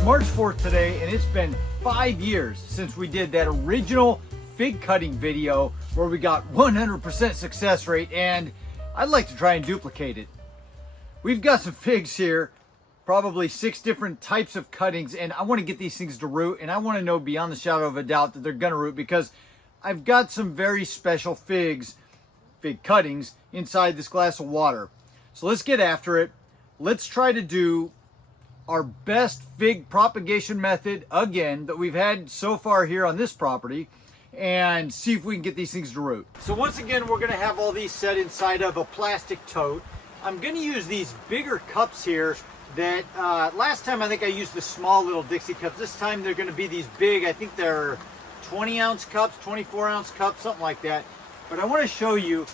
It's March 4th today, and it's been 5 years since we did that original fig cutting video where we got 100% success rate, and I'd like to try and duplicate it. We've got some figs here, probably 6 different types of cuttings, and I want to get these things to root, and I want to know beyond the shadow of a doubt that they're going to root, because I've got some very special fig cuttings inside this glass of water. So let's get after it. Let's try to do our best fig propagation method again that we've had so far here on this property, and see if we can get these things to root. So once again, we're going to have all these set inside of a plastic tote. I'm going to use these bigger cups here that last time I think I used the small little Dixie cups. This time they're going to be these big, I think they're 20-ounce cups, 24-ounce cups, something like that. But I want to show you,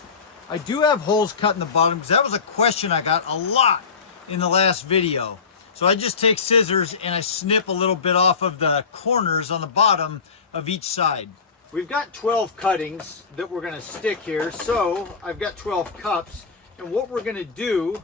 I do have holes cut in the bottom because that was a question I got a lot in the last video. So I just take scissors and I snip a little bit off of the corners on the bottom of each side. We've got 12 cuttings that we're going to stick here. So I've got 12 cups. And what we're going to do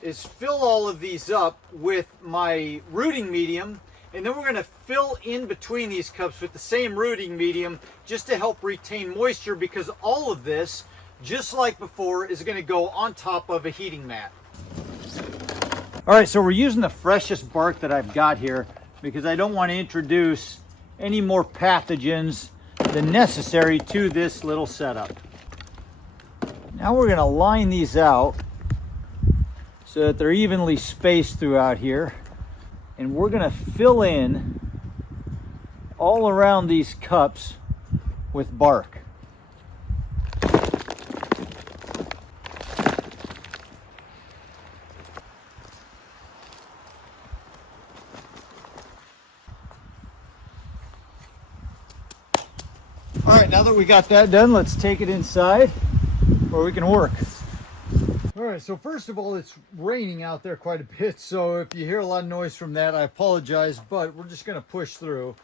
is fill all of these up with my rooting medium. And then we're going to fill in between these cups with the same rooting medium just to help retain moisture, because all of this, just like before, is going to go on top of a heating mat. All right, so we're using the freshest bark that I've got here because I don't want to introduce any more pathogens than necessary to this little setup. Now we're going to line these out so that they're evenly spaced throughout here. And we're going to fill in all around these cups with bark. All right, now that we got that done, let's take it inside where we can work. All right, so first of all, it's raining out there quite a bit, so if you hear a lot of noise from that, I apologize, but we're just going to push through.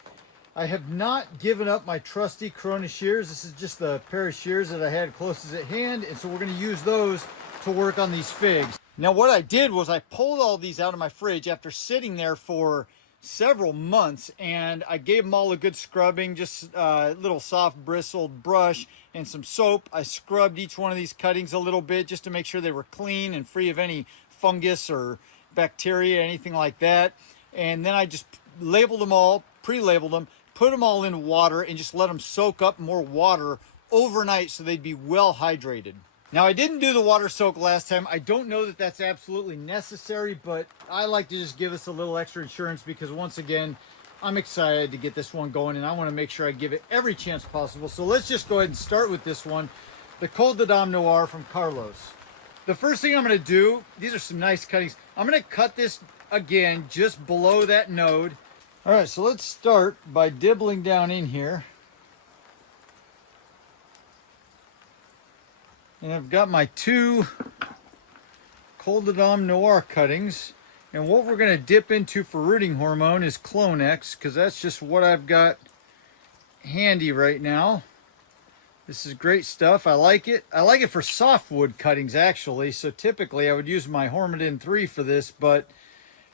I have not given up my trusty Corona shears. This is just the pair of shears that I had closest at hand, and so we're going to use those to work on these figs. Now, what I did was I pulled all these out of my fridge after sitting there for several months, and I gave them all a good scrubbing, just a little soft bristled brush and some soap. I scrubbed each one of these cuttings a little bit just to make sure they were clean and free of any fungus or bacteria, anything like that. And then I just labeled them all, pre-labeled them, put them all in water, and just let them soak up more water overnight so they'd be well hydrated. Now, I didn't do the water soak last time. I don't know that that's absolutely necessary, but I like to just give us a little extra insurance because, once again, I'm excited to get this one going, and I want to make sure I give it every chance possible. So let's just go ahead and start with this one, the Col de Dame Noir from Carlos. The first thing I'm going to do, these are some nice cuttings. I'm going to cut this again just below that node. All right, so let's start by dibbling down in here. And I've got my 2 Col de Dame Noir cuttings. And what we're going to dip into for rooting hormone is Clonex, because that's just what I've got handy right now. This is great stuff. I like it. I like it for softwood cuttings, actually. So typically I would use my Hormidin 3 for this, but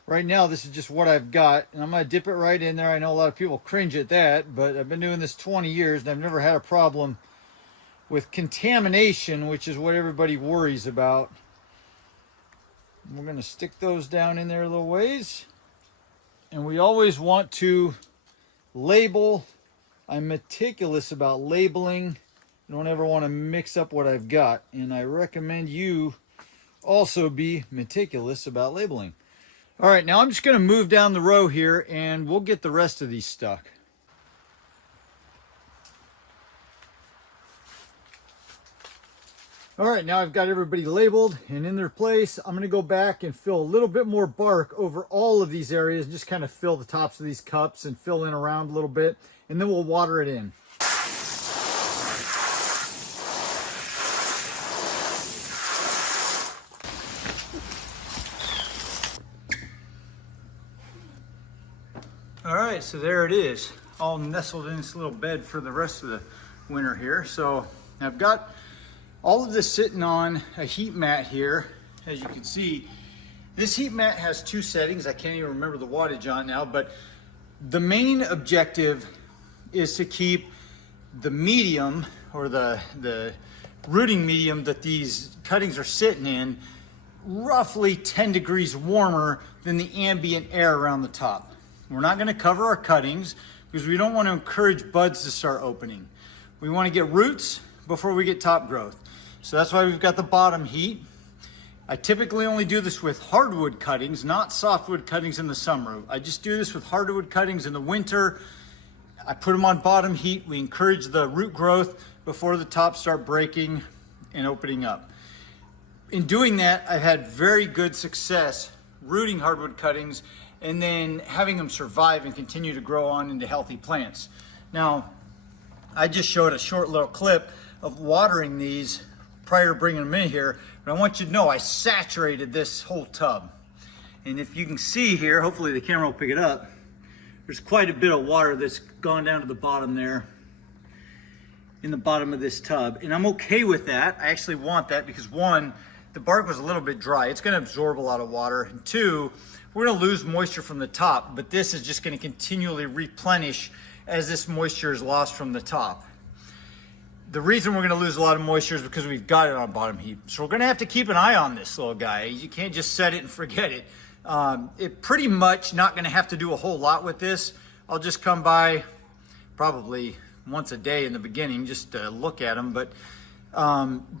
right now this is just what I've got. And I'm going to dip it right in there. I know a lot of people cringe at that, but I've been doing this 20 years and I've never had a problem with contamination, which is what everybody worries about. We're going to stick those down in there a little ways. And we always want to label. I'm meticulous about labeling. I don't ever want to mix up what I've got. And I recommend you also be meticulous about labeling. All right, now I'm just going to move down the row here and we'll get the rest of these stuck. All right, now I've got everybody labeled and in their place. I'm going to go back and fill a little bit more bark over all of these areas, just kind of fill the tops of these cups and fill in around a little bit, and then we'll water it in. All right, so there it is, all nestled in this little bed for the rest of the winter here. So I've got all of this sitting on a heat mat here, as you can see, This heat mat has two settings. I can't even remember the wattage on it now, but the main objective is to keep the medium, or the rooting medium that these cuttings are sitting in, roughly 10 degrees warmer than the ambient air around the top. We're not going to cover our cuttings because we don't want to encourage buds to start opening. We want to get roots before we get top growth. So that's why we've got the bottom heat. I typically only do this with hardwood cuttings, not softwood cuttings in the summer. I just do this with hardwood cuttings in the winter. I put them on bottom heat. We encourage the root growth before the tops start breaking and opening up. In doing that, I've had very good success rooting hardwood cuttings and then having them survive and continue to grow on into healthy plants. Now, I just showed a short little clip of watering these prior to bringing them in here, but I want you to know I saturated this whole tub. And if you can see here, hopefully the camera will pick it up, there's quite a bit of water that's gone down to the bottom there in the bottom of this tub. And I'm okay with that. I actually want that because one, the bark was a little bit dry. It's gonna absorb a lot of water. And two, we're gonna lose moisture from the top, but this is just gonna continually replenish as this moisture is lost from the top. The reason we're gonna lose a lot of moisture is because we've got it on bottom heat. So we're gonna have to keep an eye on this little guy. You can't just set it and forget it. It pretty much not gonna have to do a whole lot with this. I'll just come by probably once a day in the beginning just to look at them, but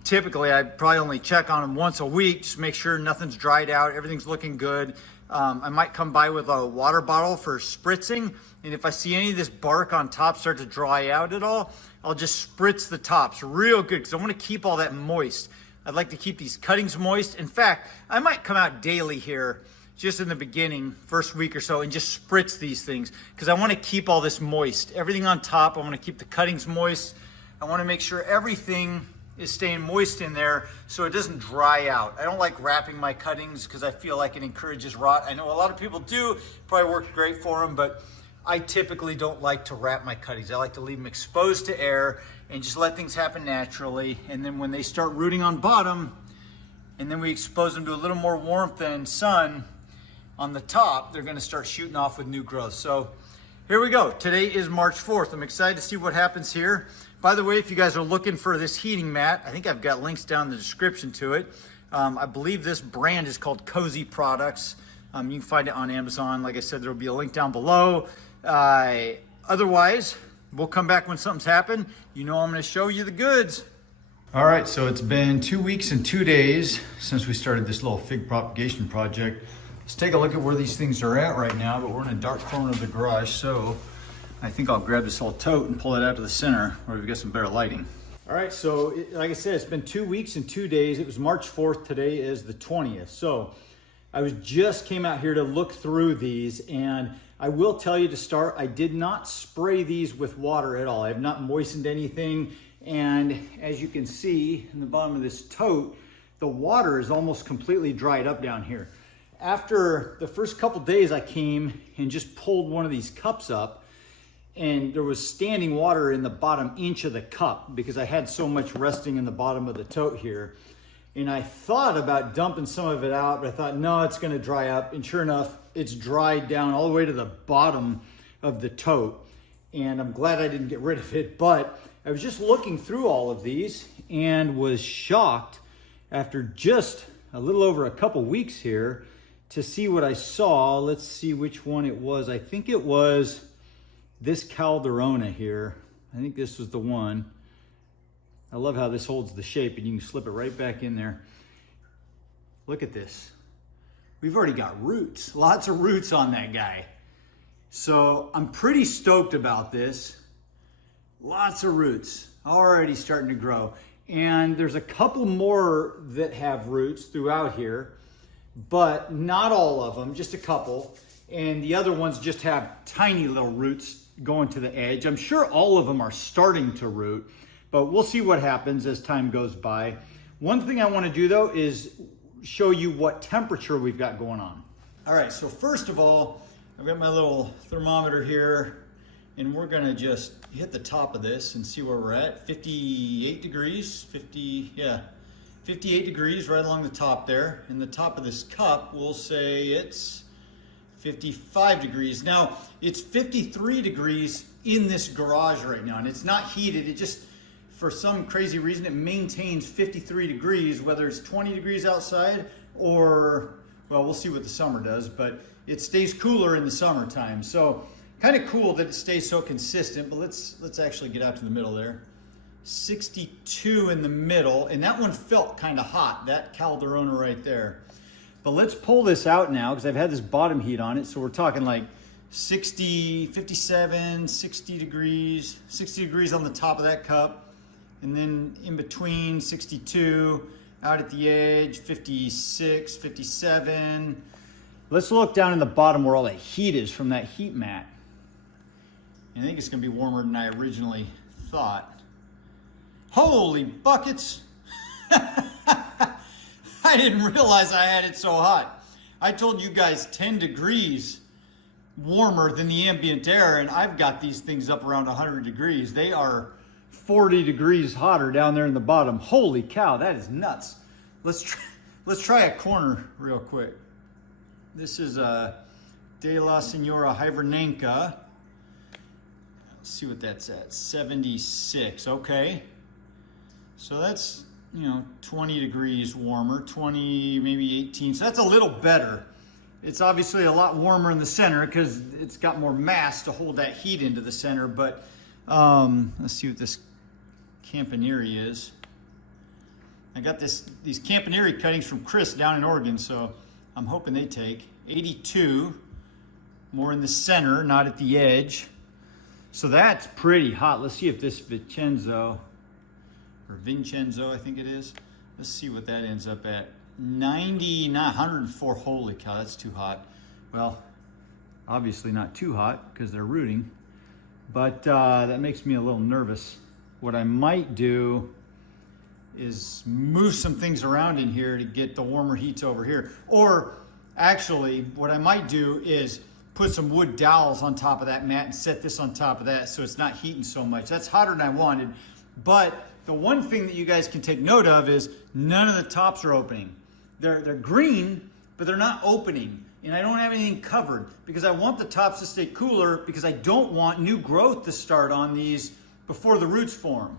typically I probably only check on them once a week, just make sure nothing's dried out, everything's looking good. I might come by with a water bottle for spritzing, and if I see any of this bark on top start to dry out at all, I'll just spritz the tops real good because I want to keep all that moist. I'd like to keep these cuttings moist. In fact, I might come out daily here just in the beginning, first week or so, and just spritz these things because I want to keep all this moist. Everything on top, I want to keep the cuttings moist. I want to make sure everything is staying moist in there so it doesn't dry out. I don't like wrapping my cuttings because I feel like it encourages rot. I know a lot of people do, probably works great for them, but I typically don't like to wrap my cuttings. I like to leave them exposed to air and just let things happen naturally. And then when they start rooting on bottom, and then we expose them to a little more warmth and sun on the top, they're gonna start shooting off with new growth. So here we go. Today is March 4th. I'm excited to see what happens here. By the way, if you guys are looking for this heating mat, I think I've got links down in the description to it. I believe this brand is called Cozy Products. You can find it on Amazon. Like I said, there'll be a link down below. Otherwise, we'll come back when something's happened. You know I'm gonna show you the goods. All right, so it's been 2 weeks and 2 days since we started this little fig propagation project. Let's take a look at where these things are at right now, but we're in a dark corner of the garage, so I think I'll grab this little tote and pull it out to the center where we've got some better lighting. All right, so like I said, it's been 2 weeks and 2 days. It was March 4th, today is the 20th. So I just came out here to look through these, and I will tell you to start, I did not spray these with water at all. I have not moistened anything. And as you can see in the bottom of this tote, the water is almost completely dried up down here. After the first couple days, I came and just pulled one of these cups up, and there was standing water in the bottom inch of the cup because I had so much resting in the bottom of the tote here. And I thought about dumping some of it out, but I thought, no, it's gonna dry up. And sure enough, it's dried down all the way to the bottom of the tote. And I'm glad I didn't get rid of it, but I was just looking through all of these and was shocked after just a little over a couple weeks here to see what I saw. Let's see which one it was. I think it was this Calderona here. I think this was the one. I love how this holds the shape and you can slip it right back in there. Look at this. We've already got roots, lots of roots on that guy. So I'm pretty stoked about this. Lots of roots already starting to grow. And there's a couple more that have roots throughout here, but not all of them, just a couple. And the other ones just have tiny little roots going to the edge. I'm sure all of them are starting to root, but we'll see what happens as time goes by. One thing I want to do though is show you what temperature we've got going on. All right, so first of all, I've got my little thermometer here, and we're gonna just hit the top of this and see where we're at. 58 degrees, 58 58 degrees right along the top there. And the top of this cup, we'll say it's 55 degrees. Now, it's 53 degrees in this garage right now, and it's not heated. It just, for some crazy reason, it maintains 53 degrees, whether it's 20 degrees outside or, well, we'll see what the summer does, but it stays cooler in the summertime. So kind of cool that it stays so consistent, but let's actually get out to the middle there. 62 in the middle, and that one felt kind of hot, that Calderona right there. But let's pull this out now because I've had this bottom heat on it. So we're talking like 60, 57, 60 degrees on the top of that cup. And then in between 62, out at the edge, 56, 57. Let's look down in the bottom where all that heat is from that heat mat. I think it's gonna be warmer than I originally thought. Holy buckets! I didn't realize I had it so hot. I told you guys 10 degrees warmer than the ambient air, and I've got these things up around 100 degrees. They are 40 degrees hotter down there in the bottom. Holy cow, that is nuts. Let's try a corner real quick. This is a De La Senora Hibernanca. Let's see what that's at, 76, okay. So that's, 20 degrees warmer, 20, maybe 18. So that's a little better. It's obviously a lot warmer in the center because it's got more mass to hold that heat into the center. But let's see what this Campaneri is. I got these Campaneri cuttings from Chris down in Oregon, so I'm hoping they take. 82, more in the center, not at the edge. So that's pretty hot. Let's see if this Vincenzo, I think it is. Let's see what that ends up at. 90, not 104. Holy cow, that's too hot. Well, obviously not too hot because they're rooting, but that makes me a little nervous. What I might do is move some things around in here to get the warmer heats over here. Or actually, what I might do is put some wood dowels on top of that mat and set this on top of that so it's not heating so much. That's hotter than I wanted. But the one thing that you guys can take note of is none of the tops are opening. They're green, but they're not opening. And I don't have anything covered because I want the tops to stay cooler because I don't want new growth to start on these before the roots form.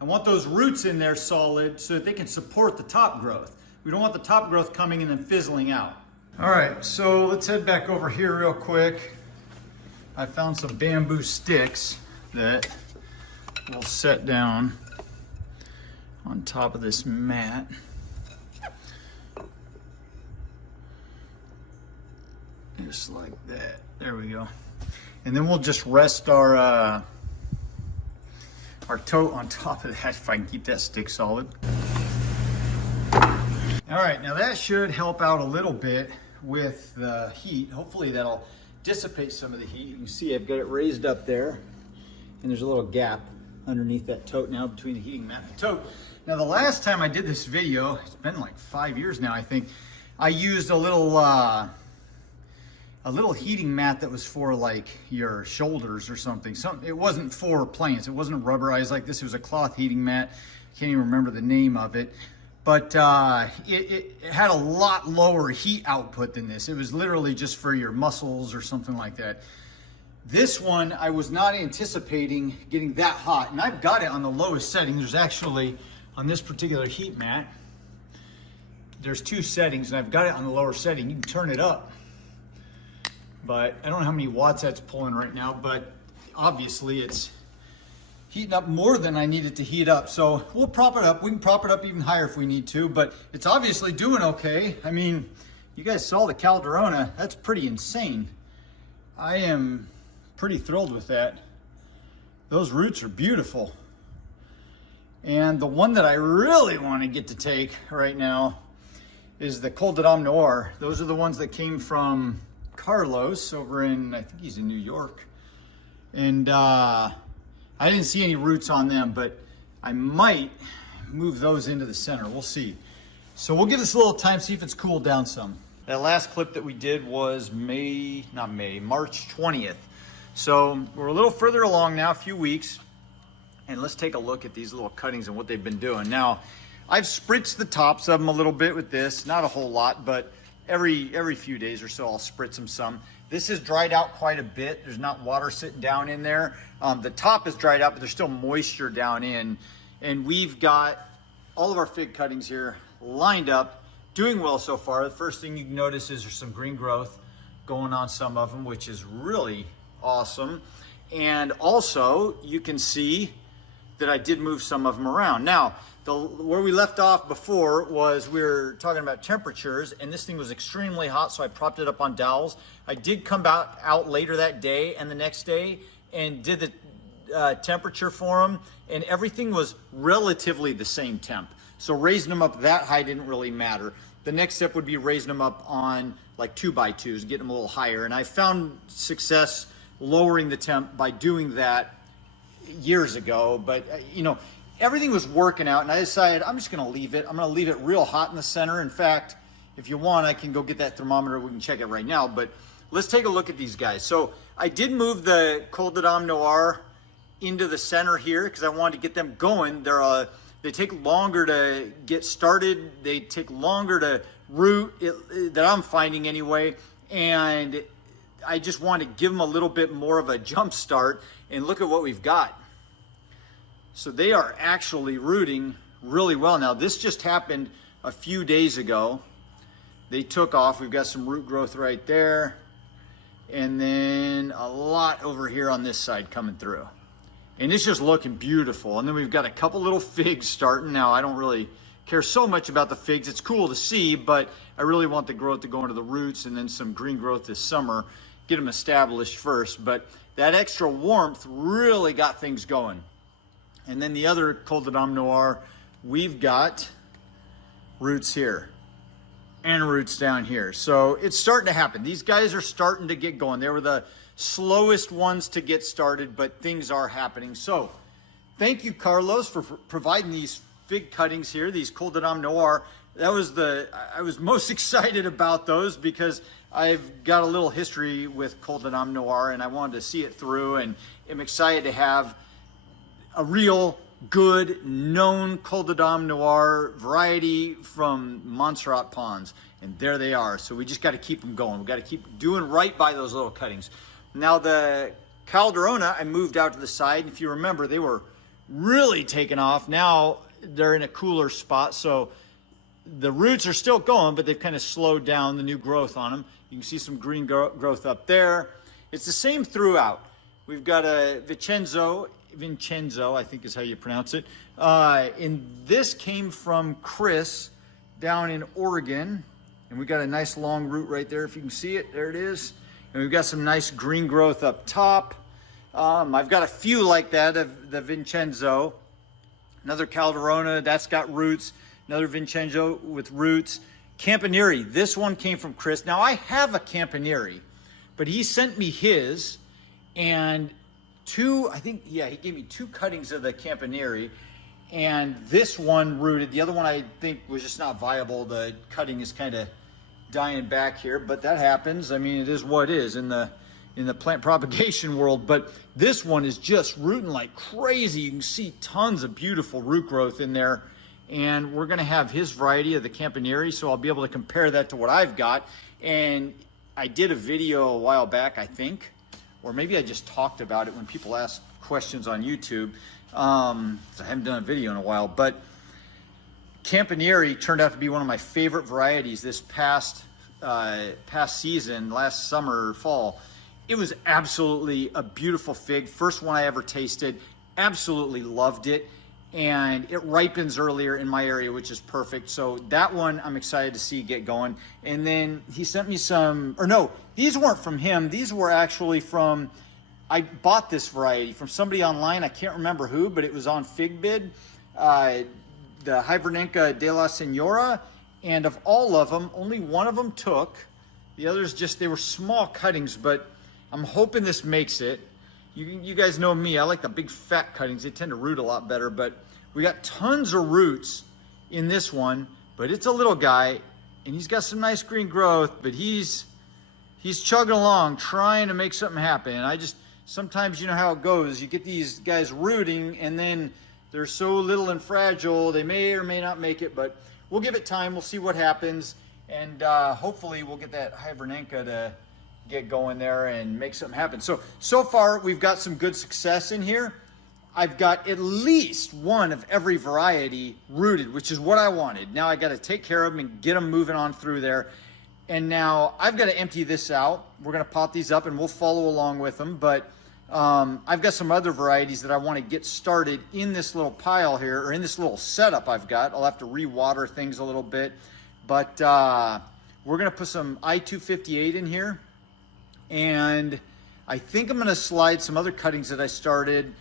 I want those roots in there solid so that they can support the top growth. We don't want the top growth coming and then fizzling out. All right, so let's head back over here real quick. I found some bamboo sticks that we'll set down on top of this mat. Just like that. There we go. And then we'll just rest our tote on top of that if I can keep that stick solid. All right, now that should help out a little bit with the heat. Hopefully that'll dissipate some of the heat. You can see I've got it raised up there, and there's a little gap underneath that tote now between the heating mat and the tote. Now the last time I did this video, it's been like 5 years now I think, I used a little heating mat that was for like your shoulders or something. It wasn't for plants. It wasn't rubberized like this. It was a cloth heating mat. I can't even remember the name of it. But it had a lot lower heat output than this. It was literally just for your muscles or something like that. This one, I was not anticipating getting that hot. And I've got it on the lowest setting. There's actually, on this particular heat mat, there's 2 settings, and I've got it on the lower setting. You can turn it up. But I don't know how many watts that's pulling right now, but obviously it's heating up more than I need it to heat up. So we'll prop it up. We can prop it up even higher if we need to, but it's obviously doing okay. I mean, you guys saw the Calderona. That's pretty insane. I am pretty thrilled with that. Those roots are beautiful. And the one that I really want to get to take right now is the Col de Dame Noir. Those are the ones that came from Carlos over in, I think he's in New York. And I didn't see any roots on them, but I might move those into the center. We'll see. So we'll give this a little time, see if it's cooled down some. That last clip that we did was March 20th. So we're a little further along now, a few weeks. And let's take a look at these little cuttings and what they've been doing. Now, I've spritzed the tops of them a little bit with this, not a whole lot, but every few days or so I'll spritz them some. This has dried out quite a bit. There's not water sitting down in there. The top is dried out, but there's still moisture down in. And we've got all of our fig cuttings here lined up, doing well so far. The first thing you can notice is there's some green growth going on some of them, which is really awesome. And also you can see that I did move some of them around. Now, where we left off before was we were talking about temperatures, and this thing was extremely hot, so I propped it up on dowels. I did come out later that day and the next day and did the temperature for them, and everything was relatively the same temp. So raising them up that high didn't really matter. The next step would be raising them up on like 2x2s, getting them a little higher. And I found success lowering the temp by doing that years ago, but you know, everything was working out, and I decided I'm just gonna leave it. I'm gonna leave it real hot in the center. In fact, if you want, I can go get that thermometer. We can check it right now, but let's take a look at these guys. So I did move the Col de Dame Noir into the center here because I wanted to get them going. They take longer to get started. They take longer to root, that I'm finding anyway, and I just want to give them a little bit more of a jump start. And look at what we've got. So they are actually rooting really well. Now this just happened a few days ago. They took off. We've got some root growth right there, and then a lot over here on this side coming through. And it's just looking beautiful. And then we've got a couple little figs starting. Now I don't really care so much about the figs. It's cool to see, but I really want the growth to go into the roots, and then some green growth this summer, get them established first. But that extra warmth really got things going. And then the other Col de Dame Noir, we've got roots here and roots down here. So it's starting to happen. These guys are starting to get going. They were the slowest ones to get started, but things are happening. So thank you, Carlos, for providing these fig cuttings here, these Col de Dame Noir. I was most excited about those because I've got a little history with Col de Dame Noir, and I wanted to see it through, and I'm excited to have a real good known Col de Dame Noir variety from Montserrat Ponds, and there they are. So we just got to keep them going. We got to keep doing right by those little cuttings. Now the Calderona I moved out to the side, and if you remember, they were really taking off. Now they're in a cooler spot, so the roots are still going, but they've kind of slowed down the new growth on them. You can see some green growth up there. It's the same throughout. We've got a Vincenzo, I think is how you pronounce it. And this came from Chris down in Oregon. And we got a nice long root right there, if you can see it. There it is. And we've got some nice green growth up top. I've got a few like that of the Vincenzo. Another Calderona, that's got roots. Another Vincenzo with roots. Campaneri, this one came from Chris. Now I have a Campaneri, but he sent me his, and he gave me 2 cuttings of the Campaneri, and this one rooted. The other one I think was just not viable. The cutting is kind of dying back here, but that happens. I mean, it is what it is in the plant propagation world, but this one is just rooting like crazy. You can see tons of beautiful root growth in there, and we're gonna have his variety of the Campaneri, so I'll be able to compare that to what I've got. And I did a video a while back, I think, or maybe I just talked about it when people ask questions on YouTube. I haven't done a video in a while, but Campaneri turned out to be one of my favorite varieties this past season, last summer, fall. It was absolutely a beautiful fig. First one I ever tasted, absolutely loved it. And it ripens earlier in my area, which is perfect. So that one I'm excited to see get going. And then he sent me some, or no, these weren't from him. These were actually from, I bought this variety from somebody online. I can't remember who, but it was on FigBid. The Hibernenca de la Senora. And of all of them, only one of them took. The others just, they were small cuttings, but I'm hoping this makes it. You guys know me, I like the big fat cuttings. They tend to root a lot better, but we got tons of roots in this one, but it's a little guy, and he's got some nice green growth, but he's chugging along, trying to make something happen. And sometimes you know how it goes. You get these guys rooting, and then They're so little and fragile, they may or may not make it, but we'll give it time. We'll see what happens. And hopefully we'll get that Hibernenka to get going there and make something happen. So far we've got some good success in here. I've got at least one of every variety rooted, which is what I wanted. Now I got to take care of them and get them moving on through there. And now I've got to empty this out. We're going to pot these up and we'll follow along with them. But I've got some other varieties that I want to get started in this little pile here, or in this little setup I've got. I'll have to re-water things a little bit. But we're going to put some I-258 in here. And I think I'm going to slide some other cuttings that I started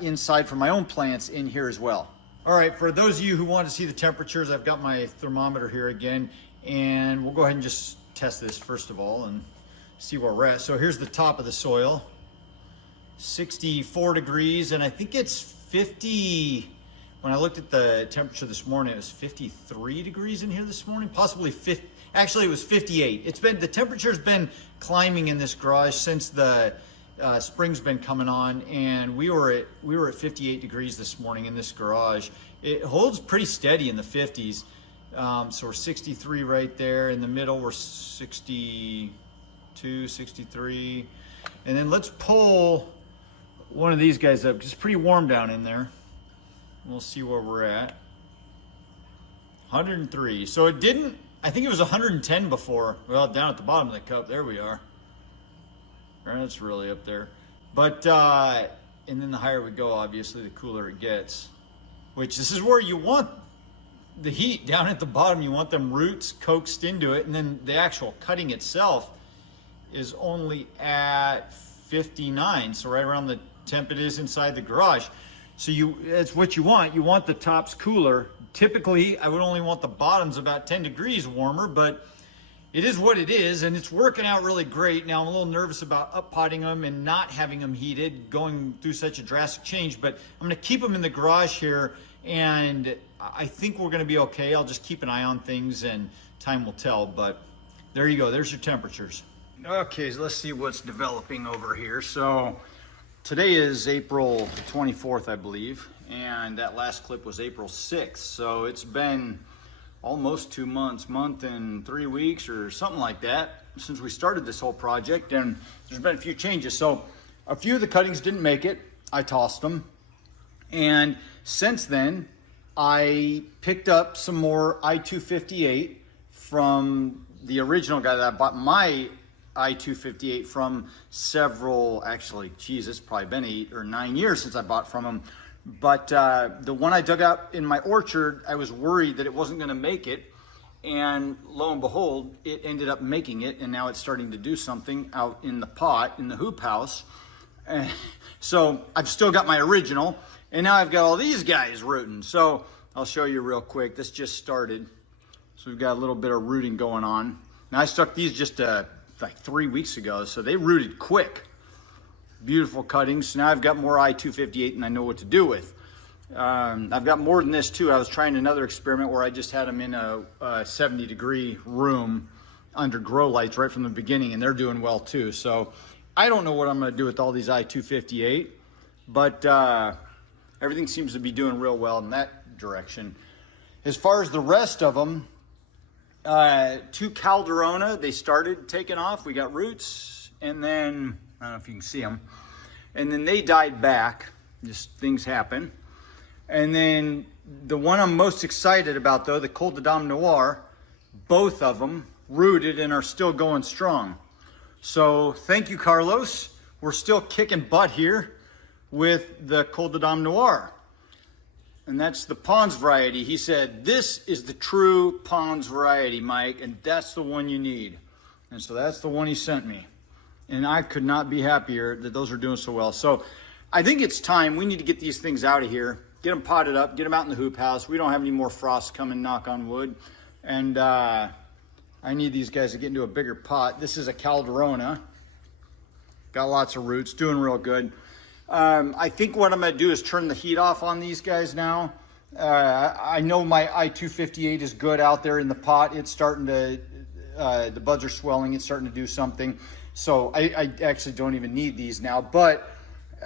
inside for my own plants in here as well. All right, for those of you who want to see the temperatures, I've got my thermometer here again, and we'll go ahead and just test this first of all and see where we're at. So here's the top of the soil, 64 degrees, and I think it's 50. When I looked at the temperature this morning, it was 53 degrees in here this morning, possibly 50. Actually, it was 58. The temperature's been climbing in this garage since the spring's been coming on, and we were at 58 degrees this morning in this garage. It holds pretty steady in the 50s. So we're 63 right there. In the middle, we're 62, 63. And then let's pull one of these guys up, 'cause it's pretty warm down in there. We'll see where we're at. 103. So it didn't, I think it was 110 before. Well, down at the bottom of the cup, there we are. That's really up there. But, and then the higher we go, obviously, the cooler it gets. Which, this is where you want the heat, down at the bottom. You want them roots coaxed into it. And then the actual cutting itself is only at 59. So right around the temp it is inside the garage. So that's what you want. You want the tops cooler. Typically, I would only want the bottoms about 10 degrees warmer, but it is what it is, and it's working out really great. Now, I'm a little nervous about up-potting them and not having them heated, going through such a drastic change, but I'm going to keep them in the garage here, and I think we're going to be okay. I'll just keep an eye on things, and time will tell, but there you go. There's your temperatures. Okay, so let's see what's developing over here. So today is April 24th, I believe, and that last clip was April 6th, so it's been almost 2 months, month and 3 weeks or something like that since we started this whole project, and there's been a few changes. So a few of the cuttings didn't make it. I tossed them, and since then I picked up some more I-258 from the original guy that I bought my I-258 from several, actually, geez, it's probably been 8 or 9 years since I bought from him. But the one I dug out in my orchard, I was worried that it wasn't going to make it. And lo and behold, it ended up making it. And now it's starting to do something out in the pot, in the hoop house. So I've still got my original. And now I've got all these guys rooting. So I'll show you real quick. This just started. So we've got a little bit of rooting going on. Now I stuck these just like 3 weeks ago. So they rooted quick. Beautiful cuttings. Now I've got more I-258 and I know what to do with. I've got more than this too. I was trying another experiment where I just had them in a 70-degree room under grow lights right from the beginning, and they're doing well too. So I don't know what I'm going to do with all these I-258, but everything seems to be doing real well in that direction. As far as the rest of them, 2 Calderona, they started taking off. We got roots, and then I don't know if you can see them. And then they died back. Just things happen. And then the one I'm most excited about, though, the Col de Dame Noir, both of them rooted and are still going strong. So thank you, Carlos. We're still kicking butt here with the Col de Dame Noir. And that's the Pons variety. He said, this is the true Pons variety, Mike, and that's the one you need. And so that's the one he sent me. And I could not be happier that those are doing so well. So I think it's time. We need to get these things out of here, get them potted up, get them out in the hoop house. We don't have any more frost coming, knock on wood. And I need these guys to get into a bigger pot. This is a Calderona. Got lots of roots, doing real good. I think what I'm going to do is turn the heat off on these guys now. I know my I-258 is good out there in the pot. It's starting to, the buds are swelling. It's starting to do something. So I actually don't even need these now, but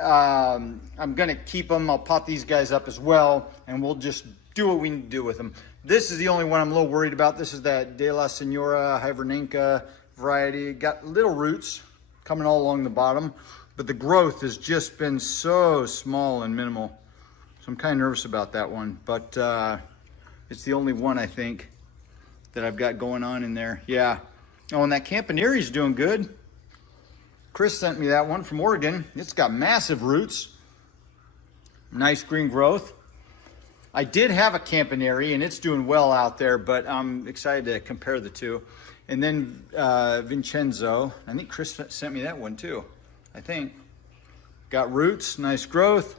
I'm gonna keep them. I'll pot these guys up as well, and we'll just do what we need to do with them. This is the only one I'm a little worried about. This is that De La Senora Hibernanca variety. Got little roots coming all along the bottom, but the growth has just been so small and minimal. So I'm kind of nervous about that one, but it's the only one I think that I've got going on in there. Yeah. Oh, and that Campanere's doing good. Chris sent me that one from Oregon. It's got massive roots. Nice green growth. I did have a Campanere and it's doing well out there, but I'm excited to compare the two. And then Vincenzo, I think Chris sent me that one too, I think. Got roots, nice growth.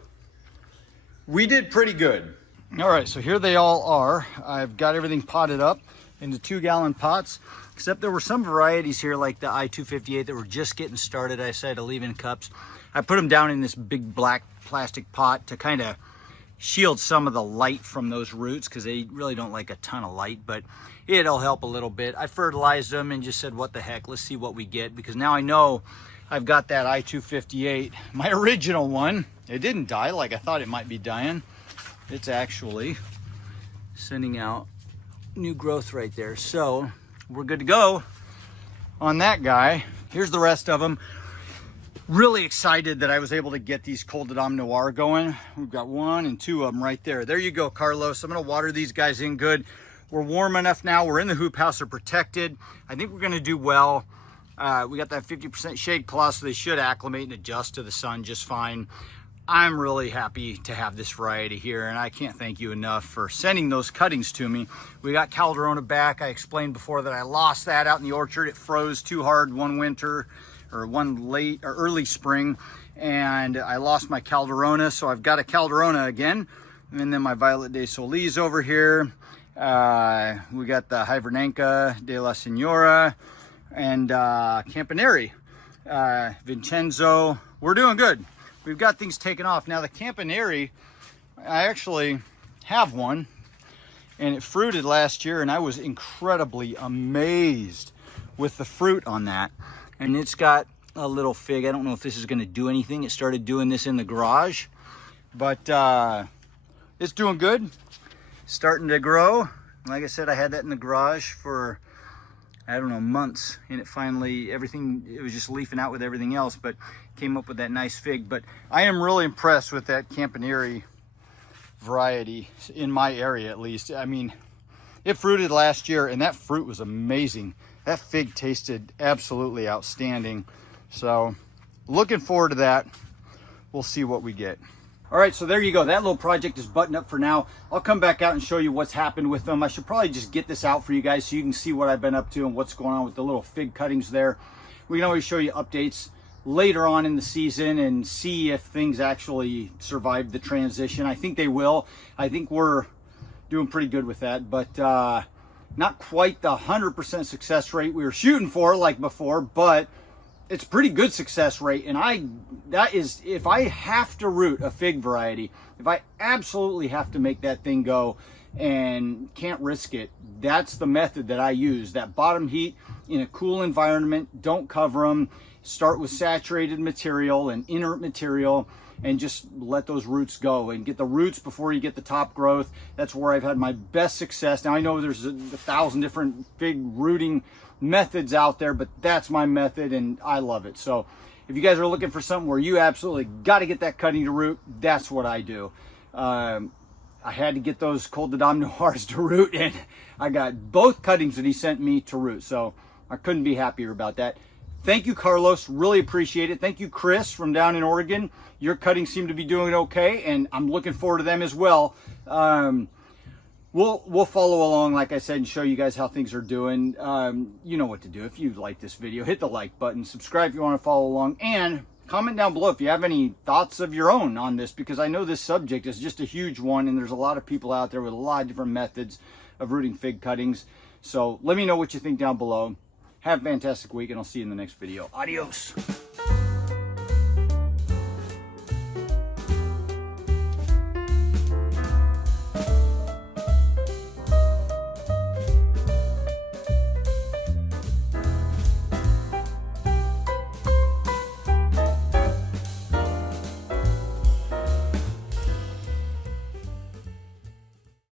We did pretty good. All right, so here they all are. I've got everything potted up into 2-gallon pots, except there were some varieties here like the I-258 that were just getting started. I decided to leave in cups. I put them down in this big black plastic pot to kind of shield some of the light from those roots because they really don't like a ton of light, but it'll help a little bit. I fertilized them and just said, what the heck, let's see what we get, because now I know I've got that I-258, my original one. It didn't die like I thought it might be dying. It's actually sending out new growth right there. So we're good to go on that guy. Here's the rest of them. Really excited that I was able to get these Col de Dame Noir going. We've got 1 and 2 of them right there. There you go, Carlos. I'm gonna water these guys in good. We're warm enough now. We're in the hoop house, they're protected. I think we're gonna do well. We got that 50% shade cloth, so they should acclimate and adjust to the sun just fine. I'm really happy to have this variety here, and I can't thank you enough for sending those cuttings to me. We got Calderona back. I explained before that I lost that out in the orchard. It froze too hard one winter, or one late or early spring, and I lost my Calderona, so I've got a Calderona again. And then my Violet de Solis over here. We got the Hibernanca de la Senora and Campanere. Vincenzo, we're doing good. We've got things taken off. Now the Campanere, I actually have one, and it fruited last year, and I was incredibly amazed with the fruit on that. And it's got a little fig. I don't know if this is going to do anything. It started doing this in the garage, but it's doing good. Starting to grow. Like I said, I had that in the garage for, I don't know, months, and it finally, everything, it was just leafing out with everything else, but came up with that nice fig. But I am really impressed with that Campanere variety in my area, at least. I mean, it fruited last year, and that fruit was amazing. That fig tasted absolutely outstanding. So looking forward to that. We'll see what we get. All right, so there you go. That little project is buttoned up for now. I'll come back out and show you what's happened with them. I should probably just get this out for you guys so you can see what I've been up to and what's going on with the little fig cuttings there. We can always show you updates later on in the season and see if things actually survived the transition. I think they will. I think we're doing pretty good with that, but not quite the 100% success rate we were shooting for like before, but it's pretty good success rate. And that is, if I have to root a fig variety, if I absolutely have to make that thing go and can't risk it, that's the method that I use. That bottom heat in a cool environment, don't cover them, start with saturated material and inert material, and just let those roots go and get the roots before you get the top growth. That's where I've had my best success. Now I know there's 1,000 different fig rooting methods out there, but that's my method and I love it. So if you guys are looking for something where you absolutely got to get that cutting to root, that's what I do. I had to get those Col de Dame Noirs to root, and I got both cuttings that he sent me to root. So I couldn't be happier about that. Thank you, Carlos. Really appreciate it. Thank you, Chris, from down in Oregon. Your cuttings seem to be doing okay, and I'm looking forward to them as well. We'll follow along, like I said, and show you guys how things are doing. You know what to do. If you like this video, hit the like button, subscribe if you want to follow along, and comment down below if you have any thoughts of your own on this, because I know this subject is just a huge one, and there's a lot of people out there with a lot of different methods of rooting fig cuttings. So let me know what you think down below. Have a fantastic week, and I'll see you in the next video. Adios.